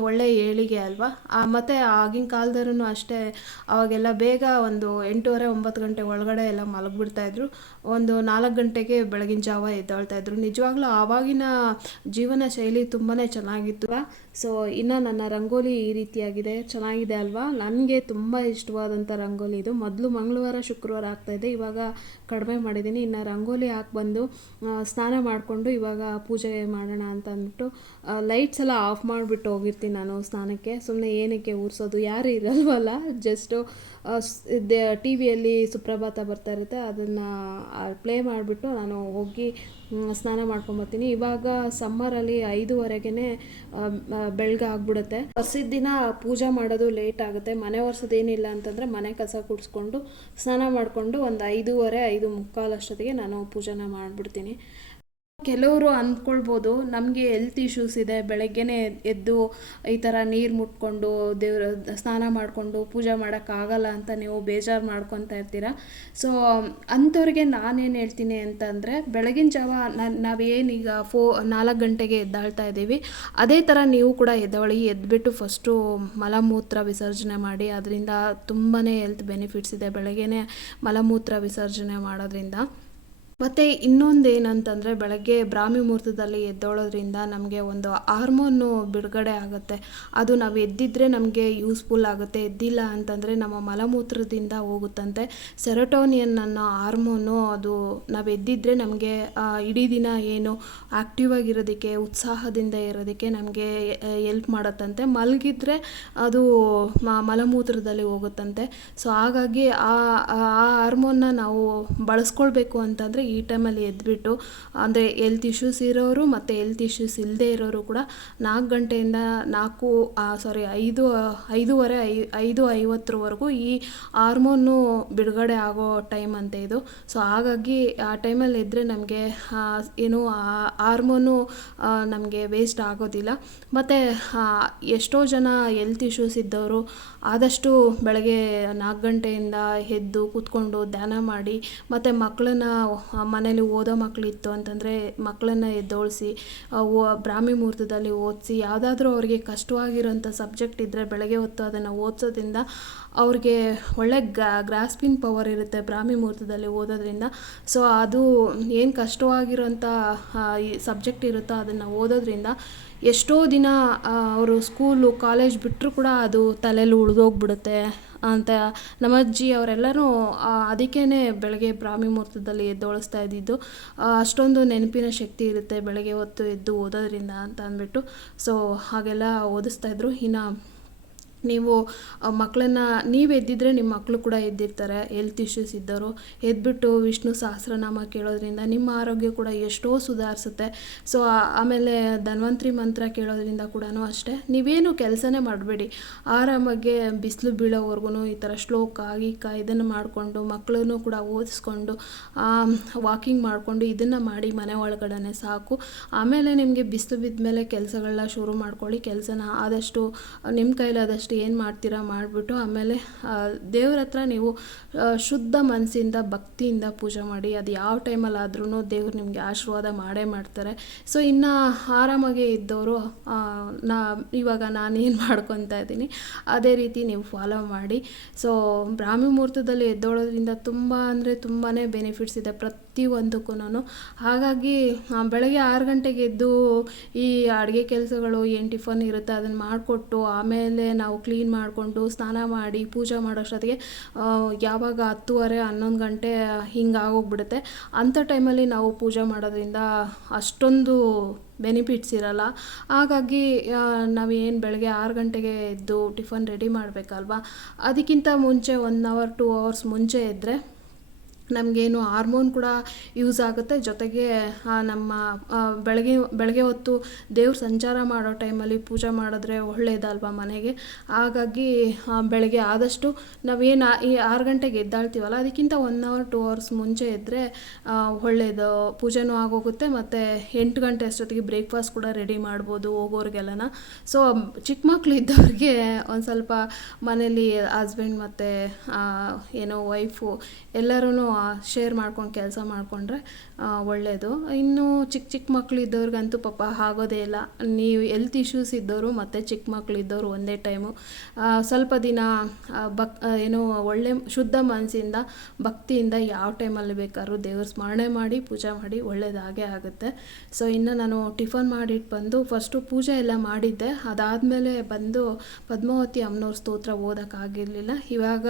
[SPEAKER 1] ಒಳ್ಳೆ ಏಳಿಗೆ ಅಲ್ವಾ? ಮತ್ತು ಆಗಿನ ಕಾಲದಲ್ಲೂ ಅಷ್ಟೇ, ಅವಾಗೆಲ್ಲ ಬೇಗ ಒಂದು ಎಂಟೂವರೆ, ಒಂಬತ್ತು ಗಂಟೆ ಒಳಗಡೆ ಎಲ್ಲ ಮಲಗಿಬಿಡ್ತಾಯಿದ್ರು ಒಂದು ನಾಲ್ಕು ಗಂಟೆಗೆ ಬೆಳಗಿನ ಜಾವ ಎದ್ದೇಳ್ತಾ ಇದ್ರು. ನಿಜವಾಗ್ಲೂ ಆವಾಗಿನ ಜೀವನ ಶೈಲಿ ತುಂಬಾ ಚೆನ್ನಾಗಿತ್ತು. ಸೊ ಇನ್ನು ನನ್ನ ರಂಗೋಲಿ ಈ ರೀತಿಯಾಗಿದೆ, ಚೆನ್ನಾಗಿದೆ ಅಲ್ವಾ? ನನಗೆ ತುಂಬ ಇಷ್ಟವಾದಂಥ ರಂಗೋಲಿ ಇದು. ಮೊದಲು ಮಂಗಳವಾರ, ಶುಕ್ರವಾರ ಆಗ್ತಾಯಿದೆ ಇವಾಗ ಕಡಿಮೆ ಮಾಡಿದ್ದೀನಿ ಇನ್ನು ರಂಗೋಲಿ ಹಾಕಿ ಬಂದು ಸ್ನಾನ ಮಾಡಿಕೊಂಡು ಇವಾಗ ಪೂಜೆ ಮಾಡೋಣ ಅಂತ ಅಂದ್ಬಿಟ್ಟು ಲೈಟ್ಸ್ ಎಲ್ಲ ಆಫ್ ಮಾಡಿಬಿಟ್ಟು ಹೋಗಿರ್ತೀನಿ ನಾನು ಸ್ನಾನಕ್ಕೆ. ಸುಮ್ಮನೆ ಏನಕ್ಕೆ ಊರಿಸೋದು? ಯಾರು ಇರಲ್ವಲ್ಲ? ಜಸ್ಟು ಟಿ ವಿಯಲ್ಲಿ ಸುಪ್ರಭಾತ ಬರ್ತಾ ಇರುತ್ತೆ. ಅದನ್ನು ಪ್ಲೇ ಮಾಡಿಬಿಟ್ಟು ನಾನು ಹೋಗಿ ಸ್ನಾನ ಮಾಡ್ಕೊಂಬರ್ತೀನಿ ಇವಾಗ ಸಮ್ಮರಲ್ಲಿ ಐದುವರೆಗೆ ಬೆಳಗ್ಗೆ ಆಗ್ಬಿಡುತ್ತೆ. ವರ್ಷದ ದಿನ ಪೂಜೆ ಮಾಡೋದು ಲೇಟ್ ಆಗುತ್ತೆ. ಮನೆ ಒರೆಸೋದೇನಿಲ್ಲ ಅಂತಂದರೆ ಮನೆ ಕಸ ಕುಡಿಸ್ಕೊಂಡು ಸ್ನಾನ ಮಾಡಿಕೊಂಡು ಒಂದು ಐದೂವರೆ, ಐದು ಮುಕ್ಕಾಲಷ್ಟೊತ್ತಿಗೆ ನಾನು ಪೂಜೆನ ಮಾಡಿಬಿಡ್ತೀನಿ. ಕೆಲವರು ಅಂದ್ಕೊಳ್ಬೋದು, ನಮಗೆ ಹೆಲ್ತ್ ಇಶ್ಯೂಸ್ ಇದೆ, ಬೆಳಗ್ಗೆನೇ ಎದ್ದು ಈ ಥರ ನೀರು ಮುಟ್ಕೊಂಡು, ದೇವ್ರ ಸ್ನಾನ ಮಾಡಿಕೊಂಡು, ಪೂಜೆ ಮಾಡೋಕ್ಕಾಗಲ್ಲ ಅಂತ ನೀವು ಬೇಜಾರು ಮಾಡ್ಕೊತಾ ಇರ್ತೀರ? ಸೊ ಅಂಥವ್ರಿಗೆ ನಾನೇನು ಹೇಳ್ತೀನಿ ಅಂತಂದರೆ, ಬೆಳಗಿನ ಜಾವ ನಾನು ನಾವೇನೀಗ ಫೋ, ನಾಲ್ಕು ಗಂಟೆಗೆ ಎದ್ದಾಳ್ತಾ ಇದ್ದೀವಿ, ಅದೇ ಥರ ನೀವು ಕೂಡ ಎದ್ದವಳಿ ಎದ್ಬಿಟ್ಟು ಫಸ್ಟು ಮಲಮೂತ್ರ ವಿಸರ್ಜನೆ ಮಾಡಿ, ಅದರಿಂದ ತುಂಬಾ ಹೆಲ್ತ್ ಬೆನಿಫಿಟ್ಸ್ ಇದೆ, ಬೆಳಗ್ಗೆನೇ ಮಲಮೂತ್ರ ವಿಸರ್ಜನೆ ಮಾಡೋದ್ರಿಂದ. ಮತ್ತು ಇನ್ನೊಂದು ಏನಂತಂದರೆ ಬೆಳಗ್ಗೆ ಬ್ರಾಹ್ಮಿ ಮುಹೂರ್ತದಲ್ಲಿ ಎದ್ದೋಳೋದ್ರಿಂದ ನಮಗೆ ಒಂದು ಹಾರ್ಮೋನು ಬಿಡುಗಡೆ ಆಗುತ್ತೆ. ಅದು ನಾವು ಎದ್ದಿದ್ರೆ ನಮಗೆ ಯೂಸ್ಫುಲ್ ಆಗುತ್ತೆ. ಎದ್ದಿಲ್ಲ ಅಂತಂದರೆ ನಮ್ಮ ಮಲಮೂತ್ರದಿಂದ ಹೋಗುತ್ತಂತೆ. ಸೆರೋಟೋನಿಯನ್ ಅನ್ನೋ ಹಾರ್ಮೋನು ಅದು ನಾವು ಎದ್ದಿದ್ರೆ ನಮಗೆ ಇಡೀ ದಿನ ಏನು ಆ್ಯಕ್ಟಿವ್ ಆಗಿರೋದಕ್ಕೆ, ಉತ್ಸಾಹದಿಂದ ಇರೋದಕ್ಕೆ ನಮಗೆ ಎಲ್ಪ್ ಮಾಡುತ್ತಂತೆ. ಮಲಗಿದ್ರೆ ಅದು ಮಲಮೂತ್ರದಲ್ಲಿ ಹೋಗುತ್ತಂತೆ. ಸೊ ಹಾಗಾಗಿ ಆ ಆ ಹಾರ್ಮೋನ್ನ ನಾವು ಬಳಸ್ಕೊಳ್ಬೇಕು ಅಂತಂದರೆ ಈ ಟೈಮಲ್ಲಿ ಎದ್ಬಿಟ್ಟು, ಅಂದರೆ ಹೆಲ್ತ್ ಇಶ್ಯೂಸ್ ಇರೋರು ಮತ್ತು ಹೆಲ್ತ್ ಇಶ್ಯೂಸ್ ಇಲ್ಲದೆ ಇರೋರು ಕೂಡ ನಾಲ್ಕು ಗಂಟೆಯಿಂದ ನಾಲ್ಕು ಸಾರಿ ಐದು, ಐದೂವರೆ, ಐ, ಐದು ಐವತ್ತರವರೆಗೂ ಈ ಹಾರ್ಮೋನು ಬಿಡುಗಡೆ ಆಗೋ ಟೈಮ್ ಅಂತ ಇದು. ಸೊ ಹಾಗಾಗಿ ಆ ಟೈಮಲ್ಲಿ ಎದ್ದರೆ ನಮಗೆ ಏನು ಹಾರ್ಮೋನು ನಮಗೆ ವೇಸ್ಟ್ ಆಗೋದಿಲ್ಲ. ಮತ್ತು ಎಷ್ಟೋ ಜನ ಹೆಲ್ತ್ ಇಶ್ಯೂಸ್ ಇದ್ದವರು ಆದಷ್ಟು ಬೆಳಗ್ಗೆ ನಾಲ್ಕು ಗಂಟೆಯಿಂದ ಎದ್ದು ಕೂತ್ಕೊಂಡು ಧ್ಯಾನ ಮಾಡಿ, ಮತ್ತು ಮಕ್ಕಳನ್ನ ಮನೇಲಿ ಓದೋ ಮಕ್ಕಳಿತ್ತು ಅಂತಂದರೆ ಮಕ್ಕಳನ್ನ ಎದ್ದೋಳಿಸಿ ಬ್ರಾಹ್ಮಿ ಮುಹೂರ್ತದಲ್ಲಿ ಓದಿಸಿ, ಯಾವುದಾದ್ರೂ ಅವ್ರಿಗೆ ಕಷ್ಟವಾಗಿರೋಂಥ ಸಬ್ಜೆಕ್ಟ್ ಇದ್ದರೆ ಬೆಳಗ್ಗೆ ಹೊತ್ತು ಅದನ್ನು ಓದಿಸೋದ್ರಿಂದ ಅವ್ರಿಗೆ ಒಳ್ಳೆ ಗ್ರಾಸ್ಪಿಂಗ್ ಪವರ್ ಇರುತ್ತೆ ಬ್ರಾಹ್ಮಿ ಮುಹೂರ್ತದಲ್ಲಿ ಓದೋದ್ರಿಂದ. ಸೊ, ಅದು ಏನು ಕಷ್ಟವಾಗಿರೋಂಥ ಸಬ್ಜೆಕ್ಟ್ ಇರುತ್ತೋ ಅದನ್ನು ಓದೋದ್ರಿಂದ ಎಷ್ಟೋ ದಿನ ಅವರು ಸ್ಕೂಲು, ಕಾಲೇಜ್ ಬಿಟ್ಟರೂ ಕೂಡ ಅದು ತಲೆಯಲ್ಲಿ ಉಳಿದೋಗ್ಬಿಡುತ್ತೆ. ಅಂತ ನಮ್ಮ ಅಜ್ಜಿ ಅವರೆಲ್ಲರೂ ಅದಕ್ಕೇ ಬೆಳಗ್ಗೆ ಬ್ರಾಹ್ಮಿ ಮುಹೂರ್ತದಲ್ಲಿ ಎದ್ದೋಳಿಸ್ತಾ ಇದ್ದಿದ್ದು. ಅಷ್ಟೊಂದು ನೆನಪಿನ ಶಕ್ತಿ ಇರುತ್ತೆ ಬೆಳಗ್ಗೆ ಹೊತ್ತು ಎದ್ದು ಓದೋದ್ರಿಂದ ಅಂತ ಅಂದ್ಬಿಟ್ಟು. ಸೊ ಹಾಗೆಲ್ಲ ಓದಿಸ್ತಾ ಇದ್ರು. ಇನ್ನು ನೀವು ಮಕ್ಕಳನ್ನ ನೀವು ಎದ್ದಿದ್ರೆ ನಿಮ್ಮ ಮಕ್ಕಳು ಕೂಡ ಎದ್ದಿರ್ತಾರೆ ಹೆಲ್ತ್ ಇಶ್ಯೂಸ್ ಇದ್ದವರು. ಎದ್ಬಿಟ್ಟು ವಿಷ್ಣು ಸಹಸ್ರನಾಮ ಕೇಳೋದ್ರಿಂದ ನಿಮ್ಮ ಆರೋಗ್ಯ ಕೂಡ ಎಷ್ಟೋ ಸುಧಾರಿಸುತ್ತೆ. ಸೊ ಆಮೇಲೆ ಧನ್ವಂತ್ರಿ ಮಂತ್ರ ಕೇಳೋದ್ರಿಂದ ಕೂಡ ಅಷ್ಟೇ. ನೀವೇನು ಕೆಲಸನೇ ಮಾಡಬೇಡಿ. ಆರಾಮಾಗೆ ಬಿಸಿಲು ಬೀಳೋವರೆಗೂ ಈ ಥರ ಶ್ಲೋಕ ಗೀಕ ಇದನ್ನು ಮಾಡಿಕೊಂಡು ಮಕ್ಕಳನ್ನು ಕೂಡ ಓದಿಸ್ಕೊಂಡು ವಾಕಿಂಗ್ ಮಾಡಿಕೊಂಡು ಇದನ್ನು ಮಾಡಿ ಮನೆ ಒಳಗಡೆ ಸಾಕು. ಆಮೇಲೆ ನಿಮಗೆ ಬಿಸಿಲು ಬಿದ್ದ ಮೇಲೆ ಕೆಲಸಗಳನ್ನ ಶುರು ಮಾಡ್ಕೊಳ್ಳಿ. ಕೆಲಸನ ಆದಷ್ಟು ನಿಮ್ಮ ಕೈಲಾದಷ್ಟು ಏನು ಮಾಡ್ತೀರಾ ಮಾಡಿಬಿಟ್ಟು ಆಮೇಲೆ ದೇವ್ರ ಹತ್ರ ನೀವು ಶುದ್ಧ ಮನಸ್ಸಿಂದ ಭಕ್ತಿಯಿಂದ ಪೂಜೆ ಮಾಡಿ, ಅದು ಯಾವ ಟೈಮಲ್ಲಿ ಆದ್ರೂ ದೇವ್ರು ನಿಮಗೆ ಆಶೀರ್ವಾದ ಮಾಡೇ ಮಾಡ್ತಾರೆ. ಸೊ, ಇನ್ನು ಆರಾಮಾಗೆ ಇದ್ದವರು ನಾ, ಇವಾಗ ನಾನೇನು ಮಾಡ್ಕೊತಾ ಇದ್ದೀನಿ, ಅದೇ ರೀತಿ ನೀವು ಫಾಲೋ ಮಾಡಿ. ಸೊ ಬ್ರಾಹ್ಮಿ ಮುಹೂರ್ತದಲ್ಲಿ ಎದ್ದೋಳೋದ್ರಿಂದ ತುಂಬ ಅಂದರೆ ತುಂಬಾ ಬೆನಿಫಿಟ್ಸ್ ಇದೆ. ಪ್ರತಿಯೊಂದಕ್ಕೂ ಹಾಗಾಗಿ ಬೆಳಗ್ಗೆ ಆರು ಗಂಟೆಗೆ ಎದ್ದು ಈ ಅಡುಗೆ ಕೆಲಸಗಳು ಏನು ಟಿಫನ್ ಇರುತ್ತೆ ಅದನ್ನು ಮಾಡಿಕೊಟ್ಟು ಆಮೇಲೆ ನಾವು ಕ್ಲೀನ್ ಮಾಡಿಕೊಂಡು ಸ್ನಾನ ಮಾಡಿ ಪೂಜೆ ಮಾಡೋಷ್ಟೊತ್ತಿಗೆ ಯಾವಾಗ ಹತ್ತುವರೆ, ಹನ್ನೊಂದು ಗಂಟೆ ಹಿಂಗೆ ಆಗೋಗ್ಬಿಡುತ್ತೆ. ಅಂಥ ಟೈಮಲ್ಲಿ ನಾವು ಪೂಜೆ ಮಾಡೋದ್ರಿಂದ ಅಷ್ಟೊಂದು ಬೆನಿಫಿಟ್ಸ್ ಇರಲ್ಲ. ಹಾಗಾಗಿ ನಾವು ನಾವೇನು ಬೆಳಗ್ಗೆ ಆರು ಗಂಟೆಗೆ ಎದ್ದು ಟಿಫನ್ ರೆಡಿ ಮಾಡಬೇಕಲ್ವಾ, ಅದಕ್ಕಿಂತ ಮುಂಚೆ ಒನ್ ಅವರ್ ಟೂ ಅವರ್ಸ್ ಮುಂಚೆ ಎದ್ದರೆ ನಮಗೇನು ಹಾರ್ಮೋನ್ ಕೂಡ ಯೂಸ್ ಆಗುತ್ತೆ. ಜೊತೆಗೆ ನಮ್ಮ ಬೆಳಗ್ಗೆ ಬೆಳಗ್ಗೆ ಹೊತ್ತು ದೇವ್ರ ಸಂಚಾರ ಮಾಡೋ ಟೈಮಲ್ಲಿ ಪೂಜೆ ಮಾಡಿದ್ರೆ ಒಳ್ಳೇದಲ್ವಾ ಮನೆಗೆ? ಹಾಗಾಗಿ ಬೆಳಗ್ಗೆ ಆದಷ್ಟು ನಾವೇನು ಈ ಆರು ಗಂಟೆಗೆ ಎದ್ದಾಳ್ತೀವಲ್ಲ, ಅದಕ್ಕಿಂತ ಒನ್ ಅವರ್ ಟೂ ಅವರ್ಸ್ ಮುಂಚೆ ಇದ್ದರೆ ಒಳ್ಳೆಯದು ಪೂಜೆನೂ ಆಗೋಗುತ್ತೆ ಮತ್ತು ಎಂಟು ಗಂಟೆ ಅಷ್ಟೊತ್ತಿಗೆ ಬ್ರೇಕ್ಫಾಸ್ಟ್ ಕೂಡ ರೆಡಿ ಮಾಡ್ಬೋದು ಹೋಗೋರಿಗೆಲ್ಲನ. ಸೊ ಚಿಕ್ಕ ಮಕ್ಕಳು ಇದ್ದವ್ರಿಗೆ ಒಂದು ಸ್ವಲ್ಪ ಮನೇಲಿ ಹಸ್ಬೆಂಡ್ ಮತ್ತು ಏನೋ ವೈಫು ಎಲ್ಲರೂ ಶೇರ್ ಮಾಡ್ಕೊಂಡು ಕೆಲಸ ಮಾಡಿಕೊಂಡ್ರೆ ಒಳ್ಳೆಯದು ಇನ್ನು ಚಿಕ್ಕ ಚಿಕ್ಕ ಮಕ್ಳು ಇದ್ದವ್ರಿಗಂತೂ ಪಾಪ ಆಗೋದೇ ಇಲ್ಲ. ನೀವು ಎಲ್ತ್ ಇಶ್ಯೂಸ್ ಇದ್ದವರು ಮತ್ತು ಚಿಕ್ಕ ಮಕ್ಳು ಇದ್ದವರು ಒಂದೇ ಟೈಮು ಸ್ವಲ್ಪ ದಿನ ಭಕ್ ಏನು ಒಳ್ಳೆ ಶುದ್ಧ ಮನಸ್ಸಿಂದ, ಭಕ್ತಿಯಿಂದ ಯಾವ ಟೈಮಲ್ಲಿ ಬೇಕಾದ್ರೂ ದೇವ್ರ ಸ್ಮರಣೆ ಮಾಡಿ, ಪೂಜೆ ಮಾಡಿ ಒಳ್ಳೇದಾಗೇ ಆಗುತ್ತೆ. ಸೊ ಇನ್ನು ನಾನು ಟಿಫನ್ ಮಾಡಿಟ್ಟು ಬಂದು ಫಸ್ಟು ಪೂಜೆ ಎಲ್ಲ ಮಾಡಿದ್ದೆ. ಅದಾದಮೇಲೆ ಬಂದು ಪದ್ಮಾವತಿ ಅಮ್ಮನವ್ರ ಸ್ತೋತ್ರ ಓದೋಕ್ಕಾಗಿರಲಿಲ್ಲ ಇವಾಗ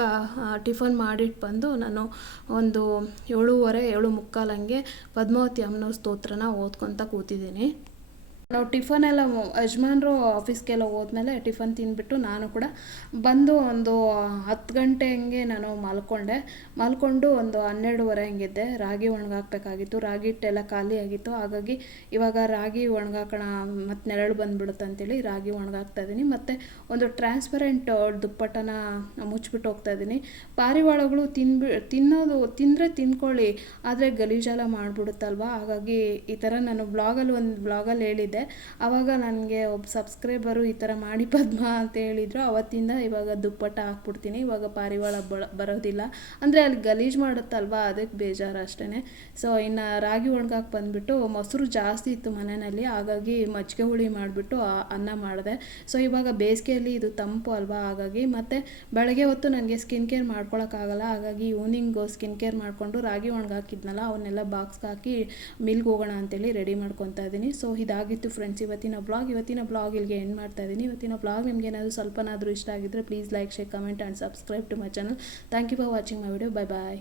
[SPEAKER 1] ಟಿಫನ್ ಮಾಡಿಟ್ಟು ಬಂದು ನಾನು ಒಂದು ಏಳೂವರೆ ಏಳು ಮುಕ್ಕಾಲು ಹಂಗೆ ಪದ್ಮಾವತಿ ಅಮ್ಮನವ್ರ ಸ್ತೋತ್ರನ ಓದ್ಕೊತ ಕೂತಿದ್ದೀನಿ. ನಾವು ಟಿಫನ್ ಎಲ್ಲ ಯಜಮಾನ್ರು ಆಫೀಸ್ಗೆಲ್ಲ ಹೋದ್ಮೇಲೆ ಟಿಫನ್ ತಿಂದ್ಬಿಟ್ಟು ನಾನು ಕೂಡ ಬಂದು ಒಂದು ಹತ್ತು ಗಂಟೆ ಹಂಗೆ ನಾನು ಮಲ್ಕೊಂಡೆ. ಮಲ್ಕೊಂಡು ಒಂದು ಹನ್ನೆರಡುವರೆ ಹಂಗಿದ್ದೆ. ರಾಗಿ ಒಣಗಾಕ್ಬೇಕಾಗಿತ್ತು. ರಾಗಿ ಹಿಟ್ಟೆಲ್ಲ ಖಾಲಿ ಆಗಿತ್ತು. ಹಾಗಾಗಿ ಇವಾಗ ರಾಗಿ ಒಣಗಾಕೋಣ ಮತ್ತು ನೆರಳು ಬಂದ್ಬಿಡುತ್ತೆ ಅಂತೇಳಿ ರಾಗಿ ಒಣಗಾಕ್ತಾ ಇದ್ದೀನಿ. ಮತ್ತು ಒಂದು ಟ್ರಾನ್ಸ್ಪರೆಂಟ್ ದುಪ್ಪಟ್ಟನ ಮುಚ್ಚಿಬಿಟ್ಟು ಹೋಗ್ತಾ ಇದ್ದೀನಿ. ಪಾರಿವಾಳಗಳು ತಿನ್ಬಿ ತಿನ್ನೋದು ತಿಂದರೆ ತಿನ್ಕೊಳ್ಳಿ, ಆದರೆ ಗಲೀಜೆಲ್ಲ ಮಾಡಿಬಿಡುತ್ತಲ್ವಾ? ಹಾಗಾಗಿ ಈ ಥರ ನಾನು ಬ್ಲಾಗಲ್ಲಿ ಒಂದು ಬ್ಲಾಗಲ್ಲಿ ಹೇಳಿದ್ದೆ. ಆವಾಗ ನನಗೆ ಒಬ್ಬ ಸಬ್ಸ್ಕ್ರೈಬರು ಈ ಥರ ಮಾಡಿ ಪದ್ಮ ಅಂತ ಹೇಳಿದ್ರು. ಅವತ್ತಿಂದ ಇವಾಗ ದುಪ್ಪಟ್ಟ ಹಾಕ್ಬಿಡ್ತೀನಿ. ಇವಾಗ ಪಾರಿವಾಳ ಬರೋದಿಲ್ಲ. ಅಂದರೆ ಅಲ್ಲಿ ಗಲೀಜು ಮಾಡುತ್ತಲ್ವ? ಅದಕ್ಕೆ ಬೇಜಾರು ಅಷ್ಟೇ ಸೊ ಇನ್ನು ರಾಗಿ ಒಣಗಾಕ್ ಬಂದುಬಿಟ್ಟು ಮೊಸರು ಜಾಸ್ತಿ ಇತ್ತು ಮನೆಯಲ್ಲಿ. ಹಾಗಾಗಿ ಮಜ್ಜಿಗೆ ಹುಳಿ ಮಾಡಿಬಿಟ್ಟು ಅನ್ನ ಮಾಡಿದೆ. ಸೊ ಇವಾಗ ಬೇಸಿಗೆಯಲ್ಲಿ ಇದು ತಂಪು ಅಲ್ವಾ? ಹಾಗಾಗಿ ಮತ್ತು ಬೆಳಗ್ಗೆ ಹೊತ್ತು ನನಗೆ ಸ್ಕಿನ್ ಕೇರ್ ಮಾಡ್ಕೊಳಕ್ಕಾಗಲ್ಲ ಹಾಗಾಗಿ ಈವ್ನಿಂಗು ಸ್ಕಿನ್ ಕೇರ್ ಮಾಡಿಕೊಂಡು ರಾಗಿ ಒಣಗಾಕಿದ್ನಲ್ಲ, ಅವನ್ನೆಲ್ಲ ಬಾಕ್ಸ್ಗೆ ಹಾಕಿ ಮಿಲ್ಗೆ ಹೋಗೋಣ ಅಂತೇಳಿ ರೆಡಿ ಮಾಡ್ಕೊತಾ ಇದ್ದೀನಿ. ಸೊ ಇದಾಗಿತ್ತು ಫ್ರೆಂಡ್ಸ್ ಇವತ್ತಿನ ಬ್ಲಾಗ್ ಇವತ್ತಿನ ಬ್ಲಾಗ್ ಇಲ್ಲಿಗೆ ಎಂಡ್ ಮಾಡ್ತಾ ಇದ್ದೀನಿ. ಇವತ್ತಿನ ಬ್ಲಾಗ್ ನಿಮ್ಗೆ ಏನಾದರೂ ಸ್ವಲ್ಪನಾದರೂ ಇಷ್ಟ ಆಗಿದ್ದರೆ please like share comment and subscribe to my channel thank you for watching my video bye bye